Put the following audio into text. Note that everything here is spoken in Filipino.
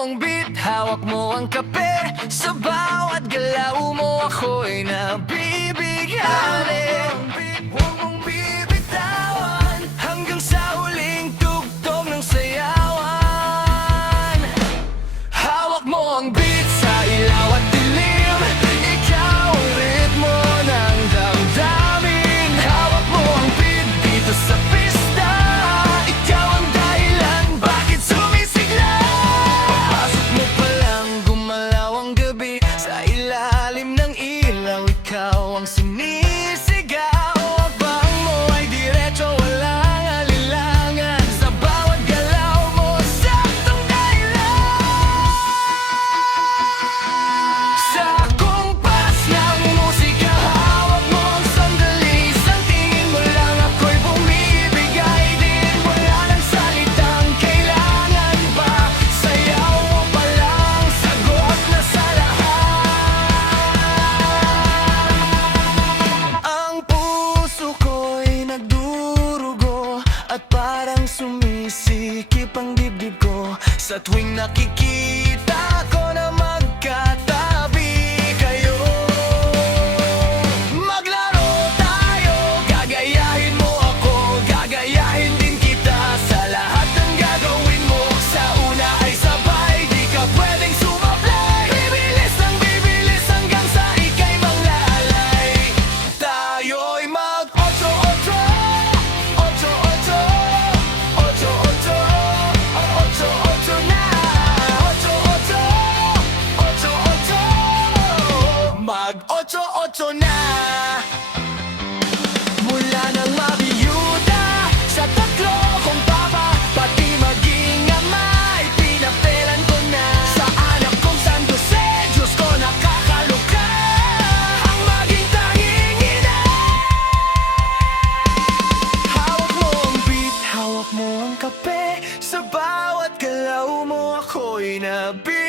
ang beat, hawak mo ang kape. Sa bawat galaw mo ako'y nabibigyan. Huwag mong bibitawan hanggang sa huling tugtog ng sayawan. Hawak mo ang beat sa ilaw at dilim, ikaw ang ritmo ng damdamin. Hawak mo ang beat dito sa pista, ikaw ang dahilan bakit sumisigla. Pagpasok mo pa lang gumalaw ang gabi, sa ilalim ng ilaw ikaw ang sinisigaw. Abang mo ay diretso, walang alilangan, sa bawat galaw mo saktong dahilan. Sa kumpas ng musika, hawak mo ang sandali. Sa tingin mo lang ako'y bumibigay din, wala nang salitang kailangan pa. Sayaw mo pa lang, sagot na sa lahat. Ang puso ko'y nagdurugo at parang sumisikip ang dibdib ko sa tuwing nakikita ko na magkatabi kayo. Maglaro tayo, gagayahin mo ako, gagayahin din kita. Sa lahat ng gagawin mo, sa una ay sabay, di ka pwedeng sumablay. Bibilis hanggang sa ika'y manglalay. Tayo'y mag-otso-otso, otso-otso, otso-otso, otso-otso na. Otso-otso, otso-otso, mag-otso-otso na. Mula nang mabiyuda sa tatlo kong papa, pati maging ama ay pinapelan ko na. Sa anak kong San Jose, Diyos ko nakakaluka ang maging tanging ina. Hawak mo ang beat, hawak mo ang kape. Sa bawat galaw mo ako'y nabibigyan.